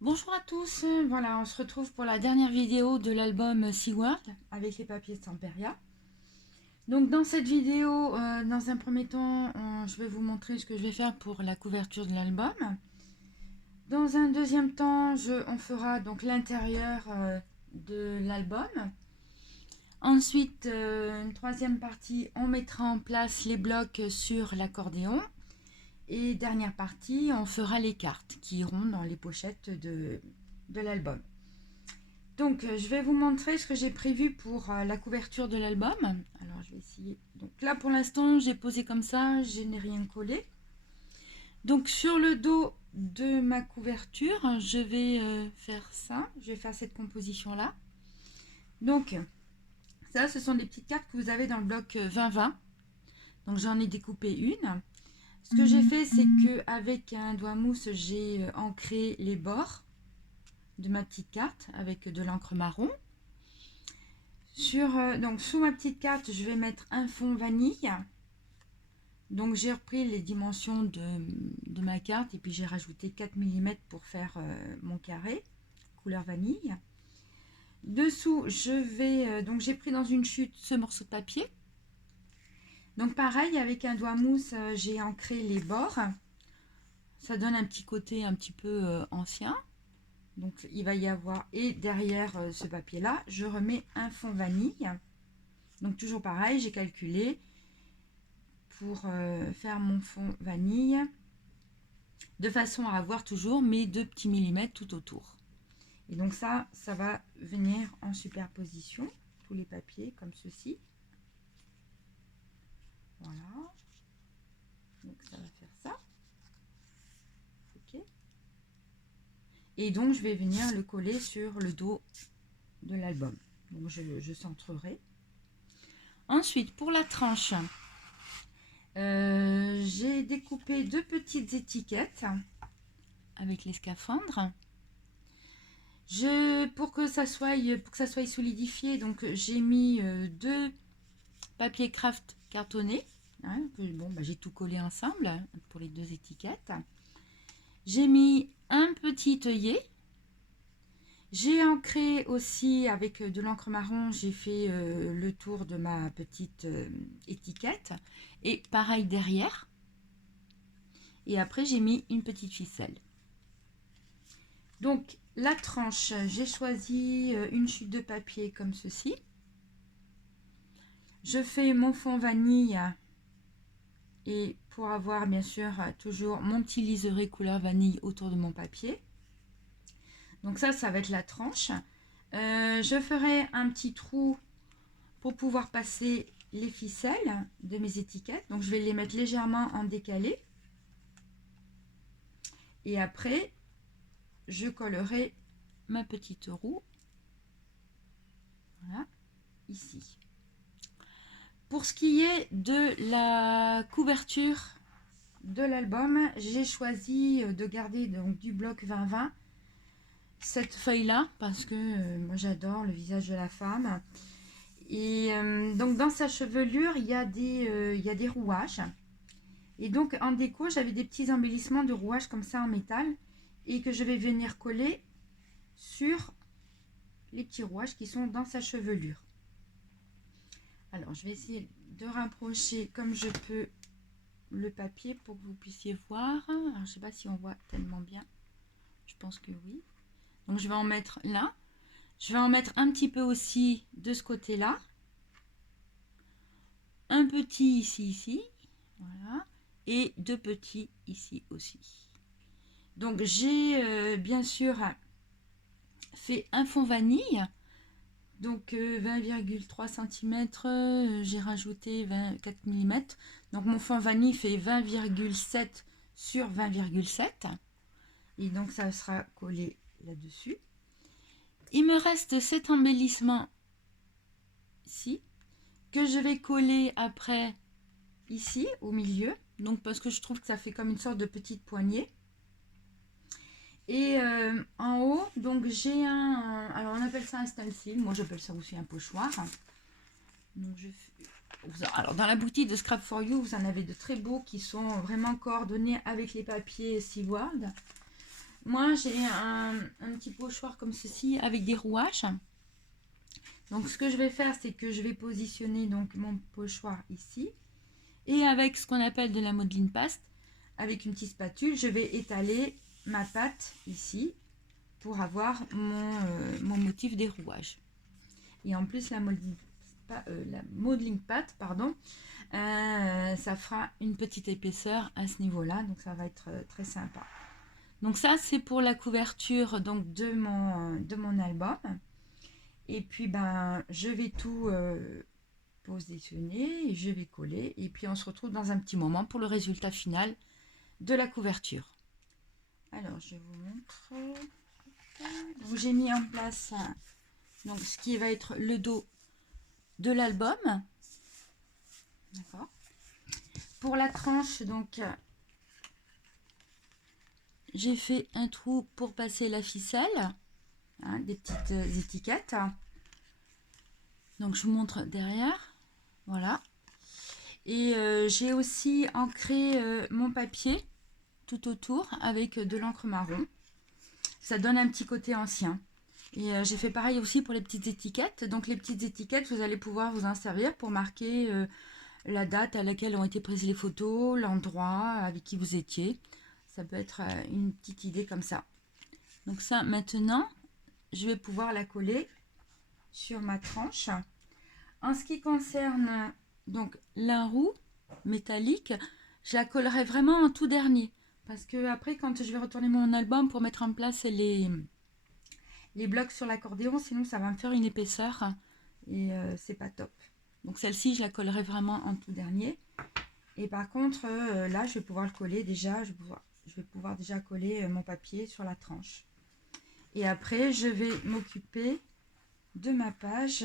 Bonjour à tous, voilà, on se retrouve pour la dernière vidéo de l'album SeaWorld avec les papiers de Samperia. Donc dans cette vidéo, dans un premier temps, je vais vous montrer ce que je vais faire pour la couverture de l'album. Dans un deuxième temps, on fera donc l'intérieur de l'album. Ensuite, une troisième partie, on mettra en place les blocs sur l'accordéon. Et dernière partie, on fera les cartes qui iront dans les pochettes de l'album. Donc, je vais vous montrer ce que j'ai prévu pour la couverture de l'album. Alors, je vais essayer. Donc là, pour l'instant, j'ai posé comme ça, je n'ai rien collé. Donc, sur le dos de ma couverture, je vais faire ça. Je vais faire cette composition-là. Donc, ça, ce sont des petites cartes que vous avez dans le bloc 20-20. Donc, j'en ai découpé une. Ce que j'ai fait, c'est qu'avec un doigt mousse, j'ai ancré les bords de ma petite carte avec de l'encre marron. Donc sous ma petite carte, je vais mettre un fond vanille. Donc j'ai repris les dimensions de ma carte et puis j'ai rajouté 4 mm pour faire mon carré, couleur vanille. Dessous, donc j'ai pris dans une chute ce morceau de papier. Donc pareil, avec un doigt mousse, j'ai ancré les bords. Ça donne un petit côté un petit peu ancien. Donc il va y avoir, et derrière ce papier là, je remets un fond vanille. Donc toujours pareil, j'ai calculé pour faire mon fond vanille de façon à avoir toujours mes 2 petits millimètres tout autour. Et donc ça va venir en superposition, tous les papiers comme ceci. Voilà. Donc ça va faire ça. Ok. Et donc je vais venir le coller sur le dos de l'album. Donc je centrerai. Ensuite, pour la tranche, j'ai découpé 2 petites étiquettes avec les scaphandres. Pour que ça soit solidifié, donc j'ai mis 2 papiers craft cartonnés. Hein, j'ai tout collé ensemble pour les 2 étiquettes. J'ai mis un petit œillet. J'ai ancré aussi avec de l'encre marron, j'ai fait le tour de ma petite étiquette. Et pareil derrière. Et après, j'ai mis une petite ficelle. Donc, la tranche, j'ai choisi une chute de papier comme ceci. Je fais mon fond vanille et pour avoir bien sûr toujours mon petit liseré couleur vanille autour de mon papier. Donc ça va être la tranche. Je ferai un petit trou pour pouvoir passer les ficelles de mes étiquettes. Donc je vais les mettre légèrement en décalé. Et après, je collerai ma petite roue. Voilà, ici. Pour ce qui est de la couverture de l'album, j'ai choisi de garder donc du bloc 20-20 cette feuille là parce que moi j'adore le visage de la femme. Et donc dans sa chevelure il y a des rouages. Et donc en déco j'avais des petits embellissements de rouages comme ça en métal et que je vais venir coller sur les petits rouages qui sont dans sa chevelure. Alors je vais essayer de rapprocher comme je peux le papier pour que vous puissiez voir. Alors, je ne sais pas si on voit tellement bien. Je pense que oui. Donc je vais en mettre là. Je vais en mettre un petit peu aussi de ce côté-là. Un petit ici. Voilà. Et 2 petits ici aussi. Donc j'ai bien sûr fait un fond vanille. Donc 20,3 cm, j'ai rajouté 24 mm. Donc mon fond vanille fait 20,7 sur 20,7. Et donc ça sera collé là-dessus. Il me reste cet embellissement ici que je vais coller après ici au milieu. Donc parce que je trouve que ça fait comme une sorte de petite poignée. Et en haut, donc j'ai alors on appelle ça un stencil, moi j'appelle ça aussi un pochoir. Donc alors dans la boutique de Scrap for You, vous en avez de très beaux qui sont vraiment coordonnés avec les papiers SeaWorld. moi j'ai un petit pochoir comme ceci avec des rouages. Donc ce que je vais faire, c'est que je vais positionner donc mon pochoir ici. Et avec ce qu'on appelle de la modeling paste, avec une petite spatule, je vais étaler ma pâte ici pour avoir mon motif des rouages. Et en plus la modeling pâte, pardon, ça fera une petite épaisseur à ce niveau-là, donc ça va être très sympa. Donc ça c'est pour la couverture donc de mon album. Et puis ben je vais tout positionner et je vais coller. Et puis on se retrouve dans un petit moment pour le résultat final de la couverture. Alors je vous montre. Donc j'ai mis en place donc ce qui va être le dos de l'album. D'accord. Pour la tranche, donc j'ai fait un trou pour passer la ficelle, hein, des petites étiquettes. Donc je vous montre derrière, voilà. Et j'ai aussi ancré mon papier tout autour avec de l'encre marron. Ça donne un petit côté ancien. Et j'ai fait pareil aussi pour les petites étiquettes. Donc les petites étiquettes, vous allez pouvoir vous en servir pour marquer la date à laquelle ont été prises les photos, l'endroit avec qui vous étiez. Ça peut être une petite idée comme ça. Donc ça, maintenant, je vais pouvoir la coller sur ma tranche. En ce qui concerne donc la roue métallique, je la collerai vraiment en tout dernier. Parce que après, quand je vais retourner mon album pour mettre en place les blocs sur l'accordéon, sinon ça va me faire une épaisseur et c'est pas top. Donc celle-ci, je la collerai vraiment en tout dernier. Et par contre, là, je vais pouvoir le coller déjà. Je vais pouvoir déjà coller mon papier sur la tranche. Et après, je vais m'occuper de ma page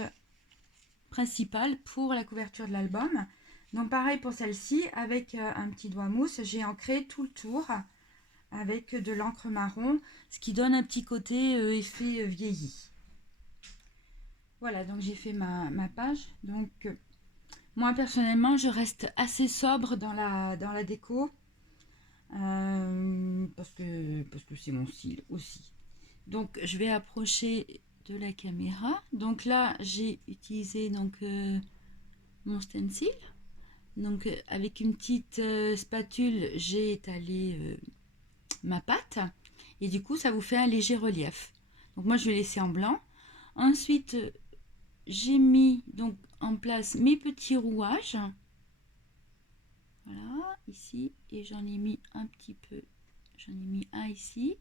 principale pour la couverture de l'album. Donc pareil pour celle-ci, avec un petit doigt mousse, j'ai ancré tout le tour avec de l'encre marron, ce qui donne un petit côté effet vieilli. Voilà, donc j'ai fait ma page. Donc moi personnellement, je reste assez sobre dans la déco parce que c'est mon style aussi. Donc je vais approcher de la caméra. Donc là, j'ai utilisé donc mon stencil. Donc avec une petite spatule, j'ai étalé ma pâte et du coup ça vous fait un léger relief. Donc moi je vais laisser en blanc. Ensuite j'ai mis donc en place mes petits rouages, voilà ici, et j'en ai mis un petit peu, j'en ai mis un ici.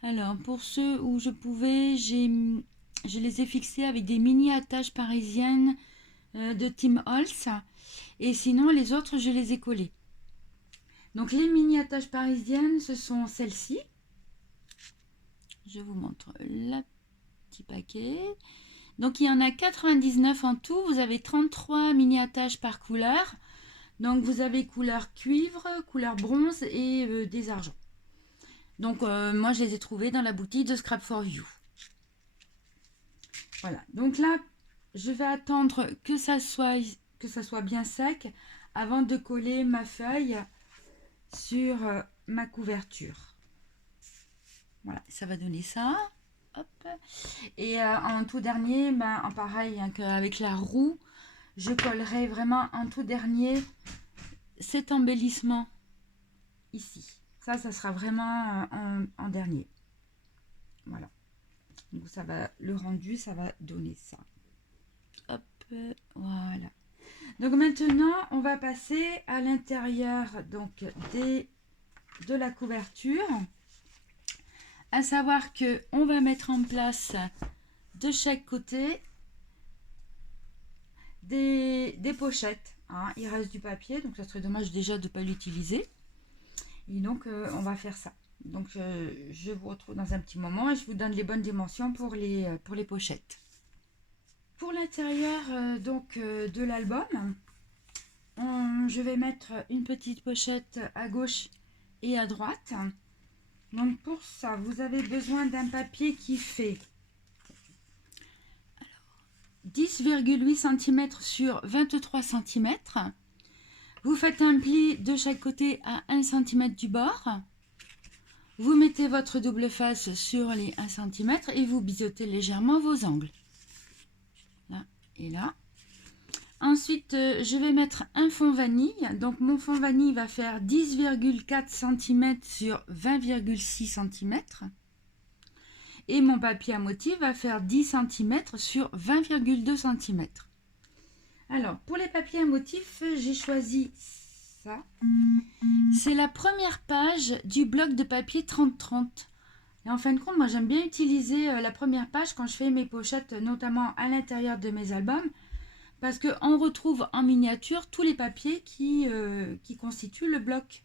Alors pour ceux où je pouvais, je les ai fixés avec des mini attaches parisiennes de Tim Holtz, et sinon les autres je les ai collés. Donc les mini attaches parisiennes, ce sont celles-ci. Je vous montre le petit paquet. Donc il y en a 99 en tout. Vous avez 33 mini attaches par couleur. Donc vous avez couleur cuivre, couleur bronze et des argents. Donc moi je les ai trouvés dans la boutique de Scrap for You. Voilà. Donc là je vais attendre que ça soit bien sec avant de coller ma feuille sur ma couverture. Voilà, ça va donner ça. Hop. Et en tout dernier, ben, en pareil hein, qu'avec la roue, je collerai vraiment en tout dernier cet embellissement ici. Ça sera vraiment en dernier. Voilà. Donc ça va, le rendu, ça va donner ça. Hop, voilà. Donc maintenant, on va passer à l'intérieur donc de la couverture. À savoir que on va mettre en place de chaque côté des pochettes. Hein. Il reste du papier, donc ça serait dommage déjà de ne pas l'utiliser. Et donc on va faire ça. Donc je vous retrouve dans un petit moment et je vous donne les bonnes dimensions pour les pochettes. Pour l'intérieur donc de l'album, je vais mettre une petite pochette à gauche et à droite. Donc pour ça, vous avez besoin d'un papier qui fait 10,8 cm sur 23 cm. Vous faites un pli de chaque côté à 1 cm du bord. Vous mettez votre double face sur les 1 cm et vous biseautez légèrement vos angles. Là et là. Ensuite, je vais mettre un fond vanille. Donc, mon fond vanille va faire 10,4 cm sur 20,6 cm. Et mon papier à motif va faire 10 cm sur 20,2 cm. Alors, pour les papiers à motif, j'ai choisi ça. C'est la première page du bloc de papier 30-30. Et en fin de compte, moi j'aime bien utiliser la première page quand je fais mes pochettes, notamment à l'intérieur de mes albums, parce qu'on retrouve en miniature tous les papiers qui constituent le bloc.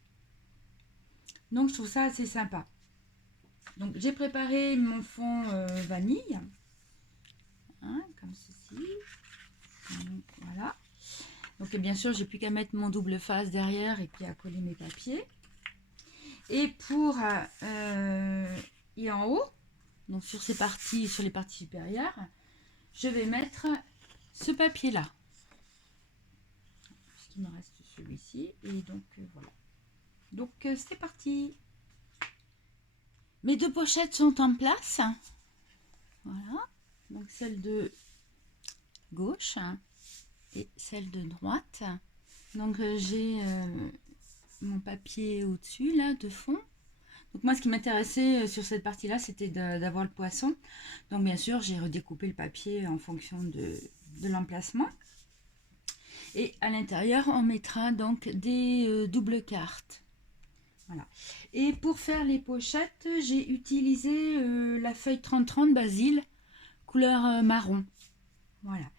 Donc je trouve ça assez sympa. Donc j'ai préparé mon fond vanille, hein, comme ceci. Donc, voilà. Donc bien sûr, j'ai plus qu'à mettre mon double face derrière et puis à coller mes papiers. Et pour et en haut, donc sur les parties supérieures, je vais mettre ce papier là. Puisqu'il me reste celui-ci. Et donc voilà. Donc c'est parti. Mes deux pochettes sont en place. Voilà. Donc celle de gauche et celle de droite. Donc j'ai mon papier au-dessus là de fond. Donc moi ce qui m'intéressait sur cette partie là, c'était d'avoir le poisson. Donc bien sûr j'ai redécoupé le papier en fonction de l'emplacement. Et à l'intérieur on mettra donc des doubles cartes. Voilà. Et pour faire les pochettes, j'ai utilisé la feuille 30-30 Basil, couleur marron. Voilà.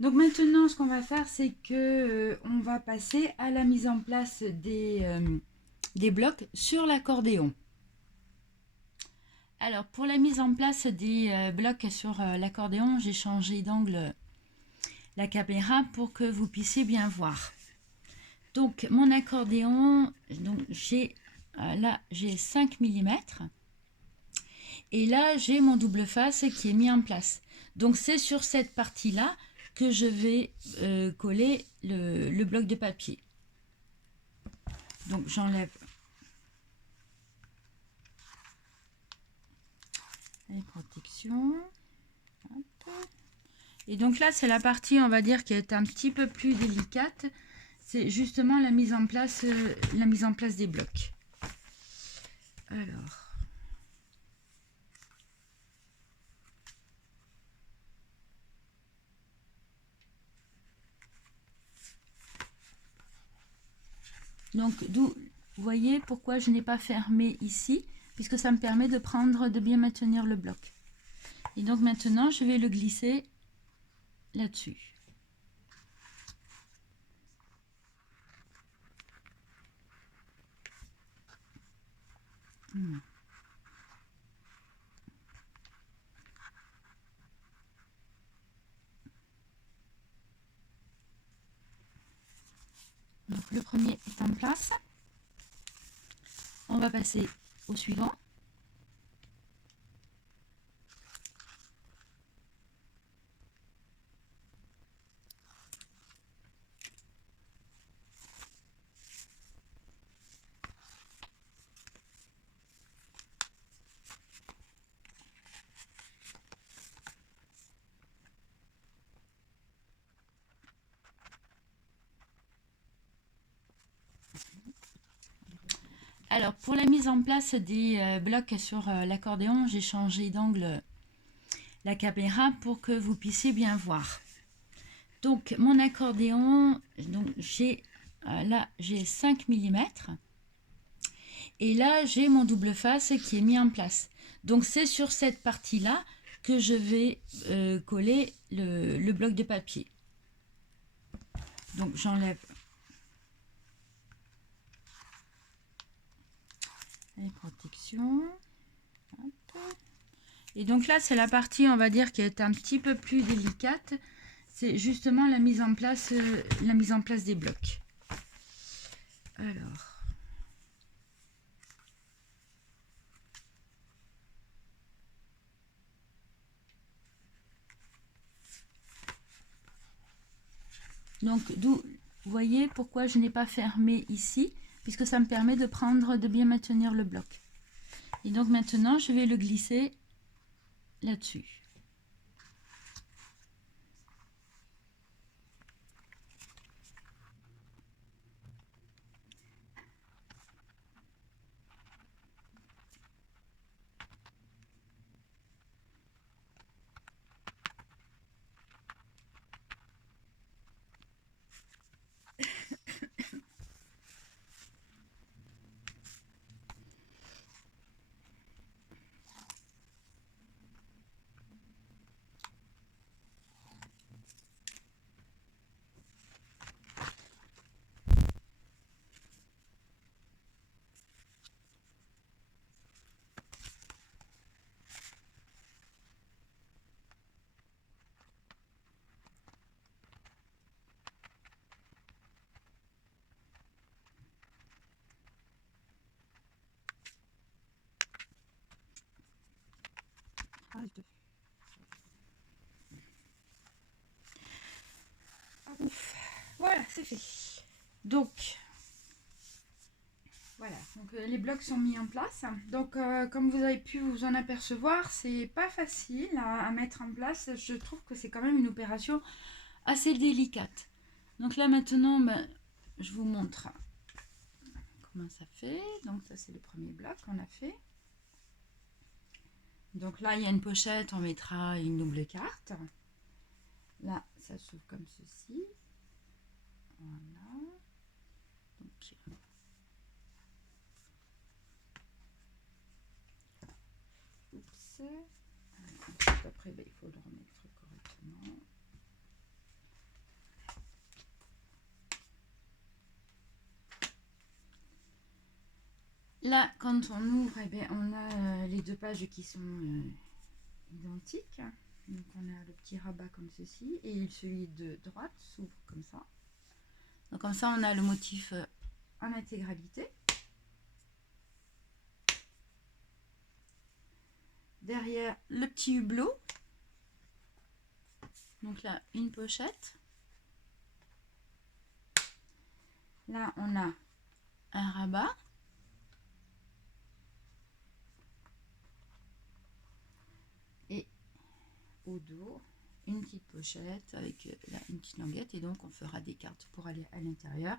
Donc maintenant, ce qu'on va faire, c'est que on va passer à la mise en place des blocs sur l'accordéon. Alors, pour la mise en place des blocs sur l'accordéon, j'ai changé d'angle la caméra pour que vous puissiez bien voir. Donc, mon accordéon, là, j'ai 5 mm. Et là, j'ai mon double face qui est mis en place. Donc, c'est sur cette partie-là que je vais coller le bloc de papier. Donc, j'enlève les protections. Hop. Et donc là, c'est la partie, on va dire, qui est un petit peu plus délicate. C'est justement la mise en place des blocs. Alors. Donc, vous voyez pourquoi je n'ai pas fermé ici, puisque ça me permet de bien maintenir le bloc. Et donc maintenant, je vais le glisser là-dessus. Donc le premier est en place. On va passer au suivant. Alors, pour la mise en place des blocs sur l'accordéon, j'ai changé d'angle la caméra pour que vous puissiez bien voir. Donc, mon accordéon, là, j'ai 5 mm. Et là, j'ai mon double face qui est mis en place. Donc, c'est sur cette partie-là que je vais coller le bloc de papier. Donc, j'enlève les protections. Hop. Et donc là, c'est la partie, on va dire, qui est un petit peu plus délicate. C'est justement la mise en place des blocs. Alors. Donc, vous voyez pourquoi je n'ai pas fermé ici, puisque ça me permet de bien maintenir le bloc. Et donc maintenant, je vais le glisser là-dessus. Voilà, c'est fait. Donc, voilà, donc les blocs sont mis en place. Donc, comme vous avez pu vous en apercevoir, c'est pas facile à mettre en place. Je trouve que c'est quand même une opération assez délicate. Donc là maintenant, ben, je vous montre comment ça fait. Donc ça c'est le premier bloc qu'on a fait. Donc là il y a une pochette, on mettra une double carte. Là ça s'ouvre comme ceci. Voilà. Donc, oups. Après ben, il faut le remettre correctement. Là, quand on ouvre, eh bien, on a les deux pages qui sont identiques. Donc on a le petit rabat comme ceci et celui de droite s'ouvre comme ça. Donc comme ça on a le motif en intégralité. Derrière le petit hublot. Donc là une pochette. Là on a un rabat. Et au dos une petite pochette avec là, une petite languette, et donc on fera des cartes pour aller à l'intérieur.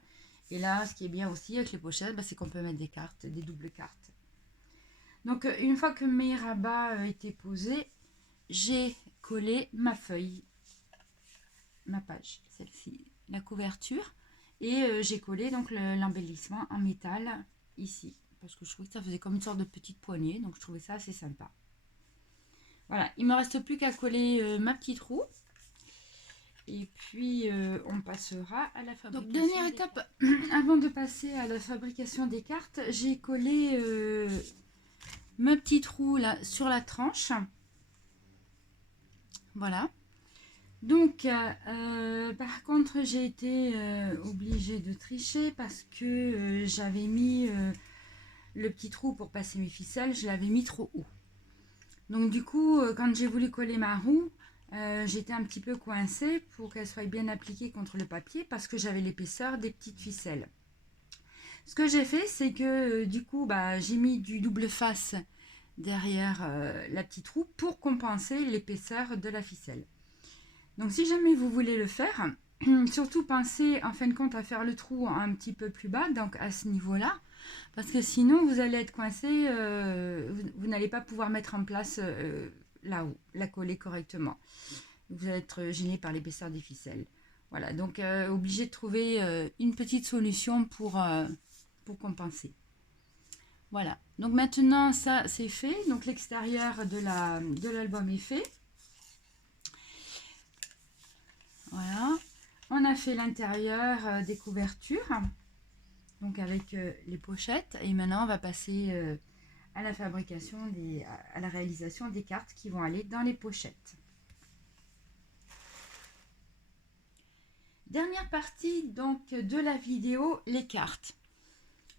Et là ce qui est bien aussi avec les pochettes, bah, c'est qu'on peut mettre des cartes, des doubles cartes. Donc une fois que mes rabats étaient posés, j'ai collé ma feuille, ma page, celle-ci, la couverture, et j'ai collé donc l'embellissement en métal ici, parce que je trouvais que ça faisait comme une sorte de petite poignée, donc je trouvais ça assez sympa. Voilà, il me reste plus qu'à coller ma petite roue. Et puis on passera à la fabrication. Donc dernière étape avant de passer à la fabrication des cartes, j'ai collé ma petite roue là sur la tranche. Voilà. Donc par contre j'ai été obligée de tricher parce que j'avais mis le petit trou pour passer mes ficelles, je l'avais mis trop haut. Donc du coup quand j'ai voulu coller ma roue, j'étais un petit peu coincée pour qu'elle soit bien appliquée contre le papier parce que j'avais l'épaisseur des petites ficelles. Ce que j'ai fait, c'est que du coup bah, j'ai mis du double face derrière la petite roue pour compenser l'épaisseur de la ficelle. Donc si jamais vous voulez le faire, surtout pensez en fin de compte à faire le trou un petit peu plus bas, donc à ce niveau-là, parce que sinon vous allez être coincé, vous n'allez pas pouvoir mettre en place là-haut, la coller correctement. Vous allez être gêné par l'épaisseur des ficelles. Voilà, donc obligé de trouver une petite solution pour compenser. Voilà, donc maintenant ça c'est fait, donc l'extérieur de l'album est fait. Voilà, on a fait l'intérieur des couvertures, donc avec les pochettes, et maintenant on va passer à la fabrication, à la réalisation des cartes qui vont aller dans les pochettes. Dernière partie donc de la vidéo, les cartes.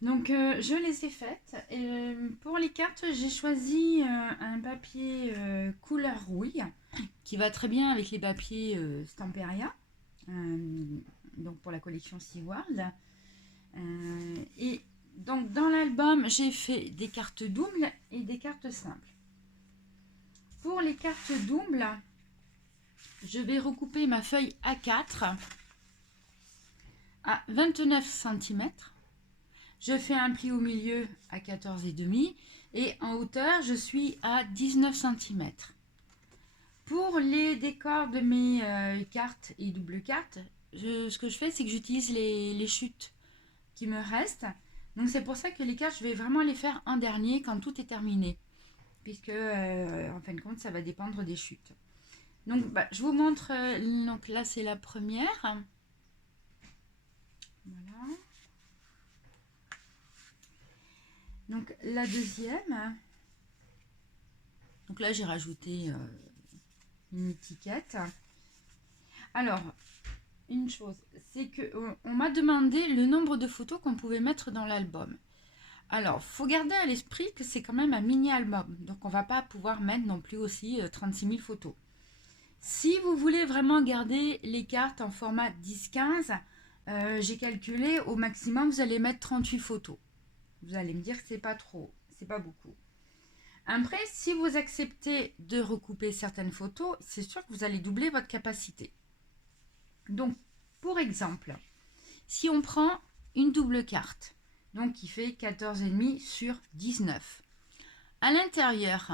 Donc je les ai faites. Et pour les cartes, j'ai choisi un papier couleur rouille qui va très bien avec les papiers Stamperia, donc pour la collection SeaWorld. Et donc dans l'album, j'ai fait des cartes doubles et des cartes simples. Pour les cartes doubles, je vais recouper ma feuille A4 à 29 cm. Je fais un pli au milieu à 14,5 et en hauteur, je suis à 19 cm. Pour les décors de mes cartes et double cartes, ce que je fais, c'est que j'utilise les chutes qui me restent. Donc c'est pour ça que les cartes, je vais vraiment les faire en dernier quand tout est terminé. Puisque, en fin de compte, ça va dépendre des chutes. Donc, je vous montre, donc là, c'est la première. Voilà. Donc, la deuxième. Donc là, j'ai rajouté une étiquette. Alors, une chose, c'est que on m'a demandé le nombre de photos qu'on pouvait mettre dans l'album. Alors, faut garder à l'esprit que c'est quand même un mini-album. Donc, on va pas pouvoir mettre non plus aussi 36 000 photos. Si vous voulez vraiment garder les cartes en format 10-15, j'ai calculé au maximum, vous allez mettre 38 photos. Vous allez me dire que c'est pas trop, c'est pas beaucoup. Après, si vous acceptez de recouper certaines photos, c'est sûr que vous allez doubler votre capacité. Donc, pour exemple, si on prend une double carte, donc qui fait 14,5 sur 19. À l'intérieur,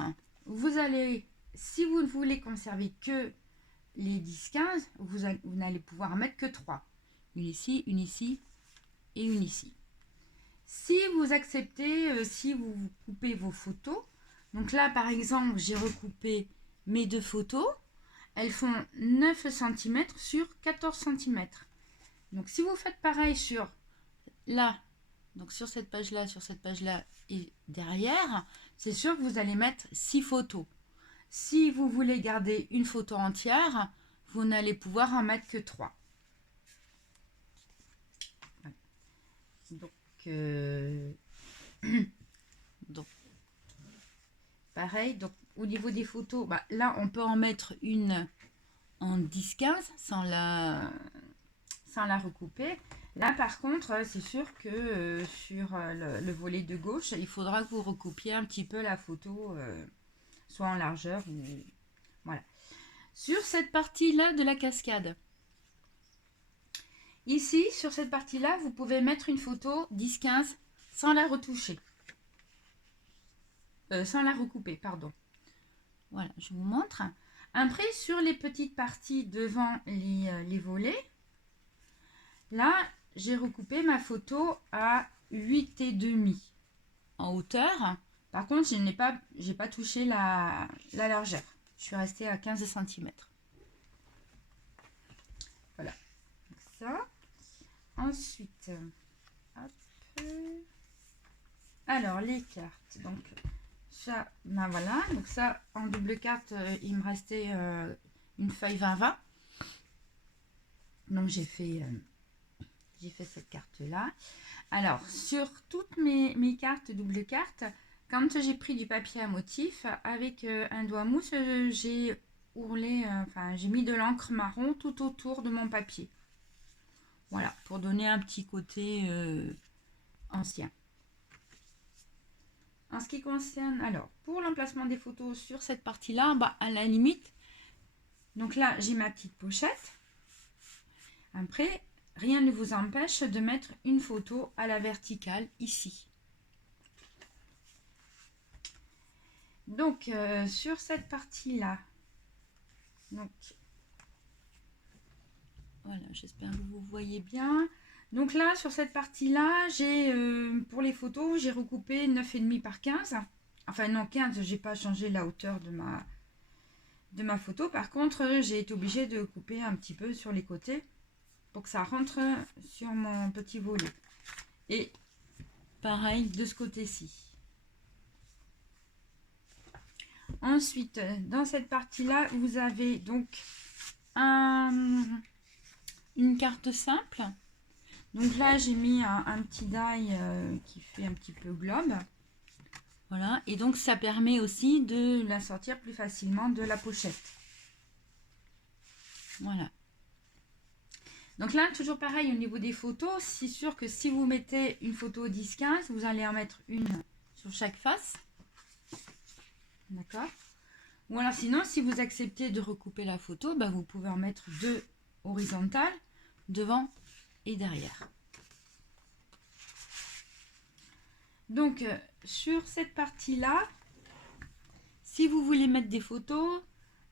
vous allez, si vous ne voulez conserver que les 10-15, vous n'allez pouvoir mettre que 3. Une ici et une ici. Si vous acceptez, si vous coupez vos photos, donc là par exemple, j'ai recoupé mes deux photos, elles font 9 cm sur 14 cm. Donc si vous faites pareil sur là, donc sur cette page-là et derrière, c'est sûr que vous allez mettre 6 photos. Si vous voulez garder une photo entière, vous n'allez pouvoir en mettre que 3. Donc, pareil, donc au niveau des photos, là on peut en mettre une en 10-15 sans la recouper. Là par contre, c'est sûr que sur le volet de gauche, il faudra que vous recoupiez un petit peu la photo, soit en largeur ou voilà. Sur cette partie-là de la cascade, ici, sur cette partie-là, vous pouvez mettre une photo 10-15 sans la retoucher. Sans la recouper, pardon. Voilà, je vous montre. Après, sur les petites parties devant les volets, là, j'ai recoupé ma photo à 8,5 en hauteur. Par contre, je n'ai pas touché la largeur. Je suis restée à 15 cm. Voilà. Donc ça. Ensuite, hop. Alors, les cartes. Donc, ça, voilà. Donc ça, en double carte, il me restait une feuille 20-20. Donc, j'ai fait cette carte-là. Alors, sur toutes mes cartes double carte, quand j'ai pris du papier à motif, avec un doigt mousse, j'ai ourlé, j'ai mis de l'encre marron tout autour de mon papier. Voilà, pour donner un petit côté ancien. En ce qui concerne, alors, pour l'emplacement des photos sur cette partie-là, à la limite, donc là, j'ai ma petite pochette. Après, rien ne vous empêche de mettre une photo à la verticale ici. Donc, sur cette partie-là, donc, voilà, j'espère que vous voyez bien. Donc là, sur cette partie-là, j'ai pour les photos, j'ai recoupé 9,5 par 15. Enfin non, 15, j'ai pas changé la hauteur de ma photo. Par contre, j'ai été obligée de couper un petit peu sur les côtés pour que ça rentre sur mon petit volet. Et pareil de ce côté-ci. Ensuite, dans cette partie-là, vous avez donc une carte simple. Donc là, j'ai mis un petit die qui fait un petit peu globe. Voilà. Et donc, ça permet aussi de la sortir plus facilement de la pochette. Voilà. Donc là, toujours pareil au niveau des photos. C'est sûr que si vous mettez une photo 10-15, vous allez en mettre une sur chaque face. D'accord? Ou alors sinon, si vous acceptez de recouper la photo, bah, vous pouvez en mettre 2 horizontales, devant et derrière. Donc, sur cette partie-là, si vous voulez mettre des photos,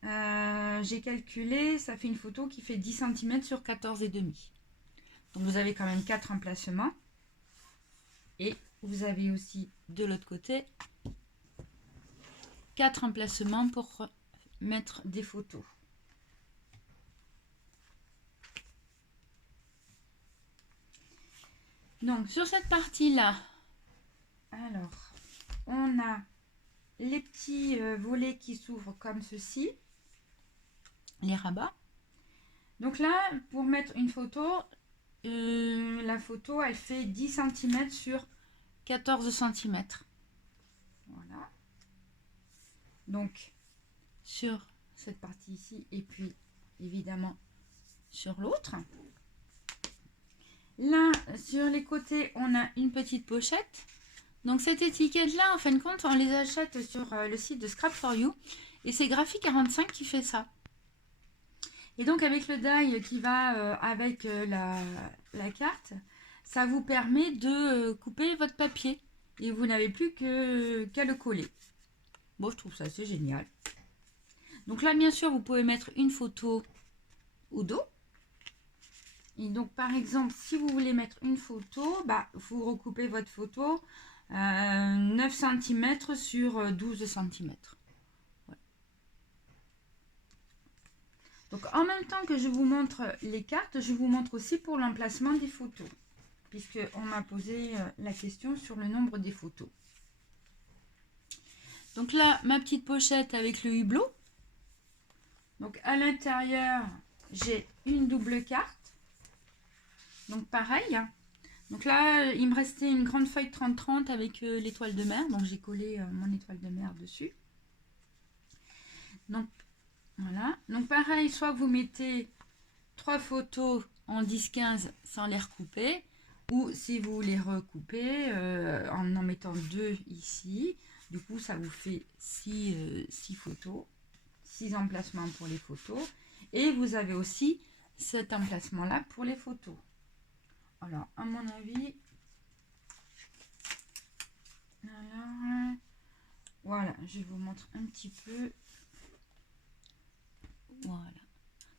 j'ai calculé, ça fait une photo qui fait 10 cm sur 14,5. Donc, vous avez quand même 4 emplacements. Et vous avez aussi de l'autre côté 4 emplacements pour mettre des photos. Donc sur cette partie-là, alors on a les petits volets qui s'ouvrent comme ceci, les rabats. Donc là, pour mettre une photo, la photo elle fait 10 cm sur 14 cm. Voilà. Donc sur cette partie ici et puis évidemment sur l'autre. Là, sur les côtés, on a une petite pochette. Donc cette étiquette-là, en fin de compte, on les achète sur le site de Scrap4You. Et c'est Graphic45 qui fait ça. Et donc avec le die qui va avec la carte, ça vous permet de couper votre papier. Et vous n'avez plus qu'à le coller. Bon, je trouve ça assez génial. Donc là, bien sûr, vous pouvez mettre une photo au dos. Et donc, par exemple, si vous voulez mettre une photo, bah, vous recoupez votre photo 9 cm sur 12 cm. Ouais. Donc, en même temps que je vous montre les cartes, je vous montre aussi pour l'emplacement des photos, puisqu'on m'a posé la question sur le nombre des photos. Donc là, ma petite pochette avec le hublot. Donc, à l'intérieur, j'ai une double carte. Donc pareil, donc là il me restait une grande feuille 30-30 avec l'étoile de mer, donc j'ai collé mon étoile de mer dessus. Donc voilà, donc pareil, soit vous mettez 3 photos en 10-15 sans les recouper, ou si vous les recoupez en mettant 2 ici, du coup ça vous fait 6 photos, 6 emplacements pour les photos, et vous avez aussi cet emplacement là pour les photos. Alors, à mon avis, voilà, je vous montre un petit peu. Voilà.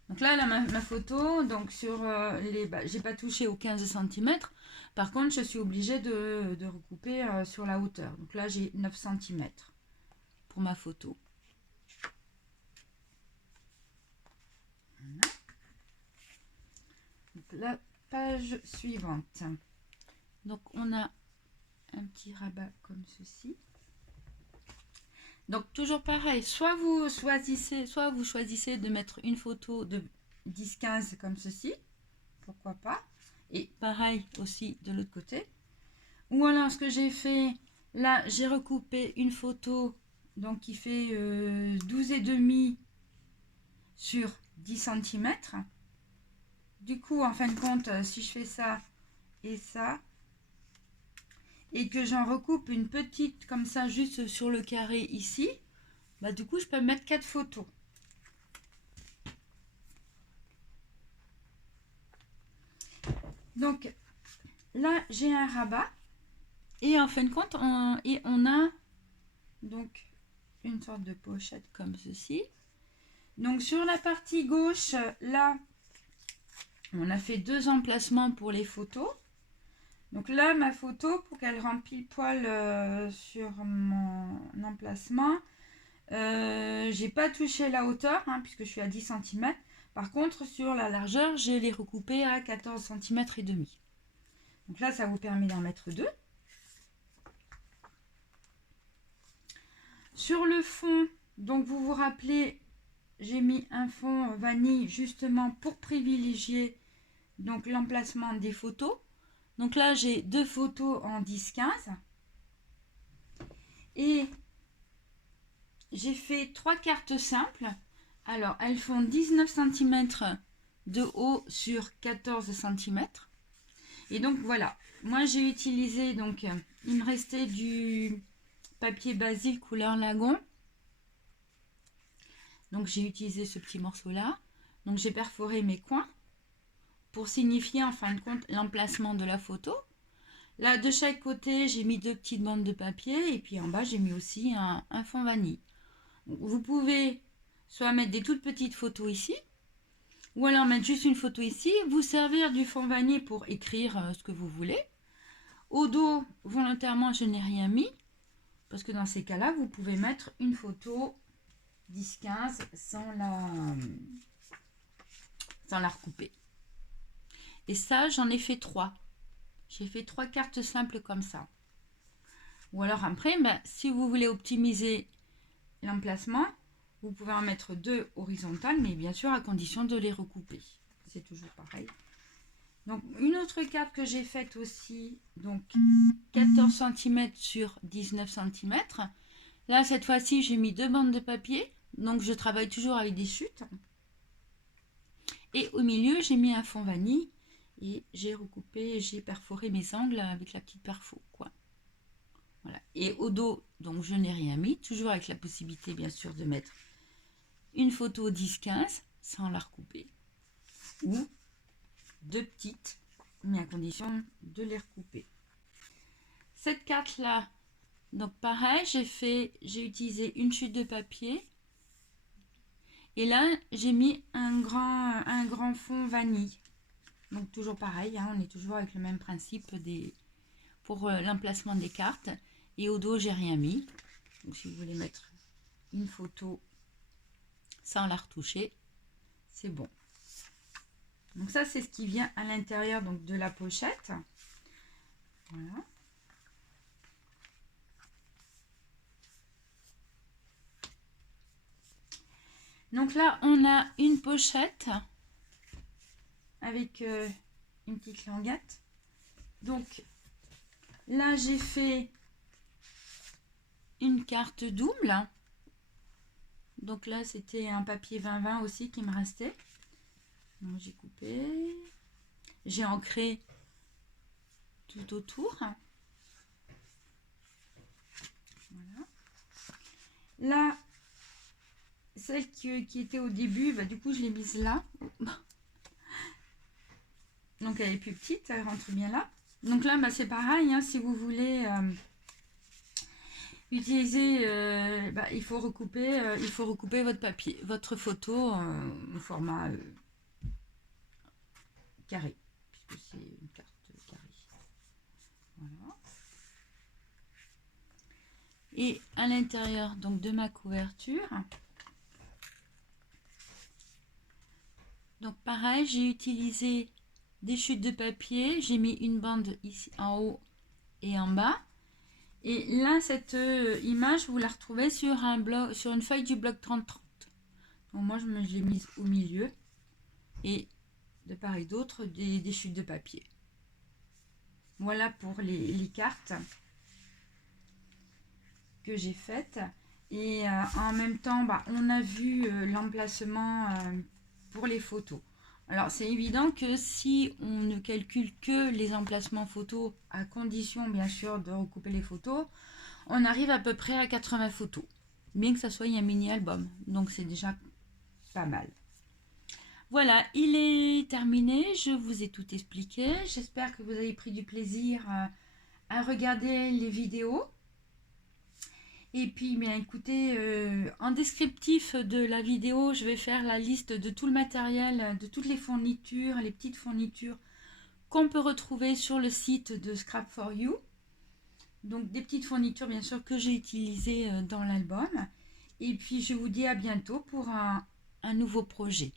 Donc là, ma photo, donc sur les, j'ai pas touché aux 15 cm. Par contre, je suis obligée de recouper sur la hauteur. Donc là, j'ai 9 cm pour ma photo. Voilà. Donc la page suivante. Donc on a un petit rabat comme ceci. Donc toujours pareil, soit vous choisissez de mettre une photo de 10-15 comme ceci, pourquoi pas, et pareil aussi de l'autre côté. Ou alors ce que j'ai fait, là j'ai recoupé une photo donc qui fait 12,5 sur 10 cm. Du coup en fin de compte, si je fais ça et ça, et que j'en recoupe une petite comme ça juste sur le carré ici, bah du coup je peux mettre 4 photos. Donc là j'ai un rabat et en fin de compte on a donc une sorte de pochette comme ceci. Donc sur la partie gauche là on a fait 2 emplacements pour les photos. Donc là, ma photo, pour qu'elle rentre pile poil sur mon emplacement, j'ai pas touché la hauteur, hein, puisque je suis à 10 cm. Par contre, sur la largeur, je l'ai recoupé à 14 cm et demi. Donc là, ça vous permet d'en mettre 2. Sur le fond, donc vous vous rappelez, j'ai mis un fond vanille justement pour privilégier donc l'emplacement des photos. Donc là, j'ai 2 photos en 10-15. Et j'ai fait 3 cartes simples. Alors, elles font 19 cm de haut sur 14 cm. Et donc, voilà. Moi, j'ai utilisé, donc, il me restait du papier Basile couleur lagon. Donc j'ai utilisé ce petit morceau là. Donc j'ai perforé mes coins pour signifier en fin de compte l'emplacement de la photo. Là de chaque côté j'ai mis 2 petites bandes de papier et puis en bas j'ai mis aussi un fond vanille. Donc, vous pouvez soit mettre des toutes petites photos ici, ou alors mettre juste une photo ici, vous servir du fond vanille pour écrire ce que vous voulez. Au dos, volontairement, je n'ai rien mis, parce que dans ces cas-là, vous pouvez mettre une photo 10-15 sans la recouper. Et ça, j'en ai fait 3. J'ai fait 3 cartes simples comme ça. Ou alors après, si vous voulez optimiser l'emplacement, vous pouvez en mettre 2 horizontales, mais bien sûr à condition de les recouper. C'est toujours pareil. Donc une autre carte que j'ai faite aussi, donc 14 cm sur 19 cm. Là cette fois-ci j'ai mis 2 bandes de papier, donc je travaille toujours avec des chutes. Et au milieu j'ai mis un fond vanille et j'ai recoupé, j'ai perforé mes angles avec la petite perfo, quoi. Voilà. Et au dos, donc je n'ai rien mis, toujours avec la possibilité bien sûr de mettre une photo 10-15 sans la recouper, ou 2 petites, mais à condition de les recouper. Cette carte là, donc pareil, j'ai utilisé une chute de papier et là j'ai mis un grand fond vanille. Donc toujours pareil, hein, on est toujours avec le même principe pour l'emplacement des cartes. Et au dos j'ai rien mis. Donc si vous voulez mettre une photo sans la retoucher, c'est bon. Donc ça c'est ce qui vient à l'intérieur donc de la pochette. Voilà. Donc là on a une pochette avec une petite languette. Donc là j'ai fait une carte double. Donc là c'était un papier 20-20 aussi qui me restait. Donc j'ai coupé, j'ai ancré tout autour. Voilà. Là, celle qui était au début, du coup je l'ai mise là. Donc elle est plus petite, elle rentre bien là. Donc là c'est pareil, hein, si vous voulez utiliser, il faut recouper votre papier, votre photo au format carré, puisque c'est une carte carrée. Voilà. Et à l'intérieur donc de ma couverture, donc pareil, j'ai utilisé des chutes de papier, j'ai mis une bande ici en haut et en bas. Et là, cette image, vous la retrouvez sur une feuille du blog 3030. Donc moi, je l'ai mise au milieu. Et de part et d'autre, des chutes de papier. Voilà pour les cartes que j'ai faites. Et en même temps, on a vu l'emplacement pour les photos. Alors, c'est évident que si on ne calcule que les emplacements photos, à condition bien sûr de recouper les photos, on arrive à peu près à 80 photos, bien que ça soit un mini-album. Donc, c'est déjà pas mal. Voilà, il est terminé. Je vous ai tout expliqué. J'espère que vous avez pris du plaisir à regarder les vidéos. Et puis, bien écoutez, en descriptif de la vidéo, je vais faire la liste de tout le matériel, de toutes les fournitures, les petites fournitures qu'on peut retrouver sur le site de Scrap4You. Donc des petites fournitures bien sûr que j'ai utilisées dans l'album. Et puis je vous dis à bientôt pour un nouveau projet.